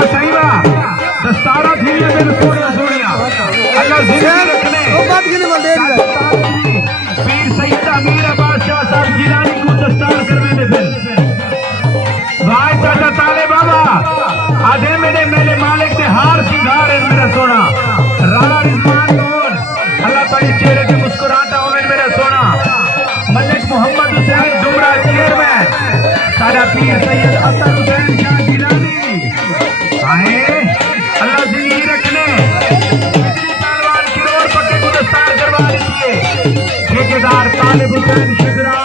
वाह सही वाह दस्तारा थी ये मेरे सोनिया सोनिया अल्लाह जिंदगी रखने पीर सैयद अमीर अब्बास शाह साहब गिलानी को दस्तार करवाने फिर भाई चाचा ताले बाबा आधे मेरे मालिक ने हार सिंगार है मेरा सोना राणा रिजवान नूर अल्लाह ताली चेहरे पे मुस्कुराता होवे मेरा सोना मलिक मोहम्मद हुसैन डुमरा चेयरमैन सारा पीर सैयद अतर हुसैन शाह गिलानी आए अल्लाह जिंदगी रखने पहलवान किरोड़ पट्टे को दस्तार करवा दीजिए ठेकेदार तालिब हुसैन शिगरा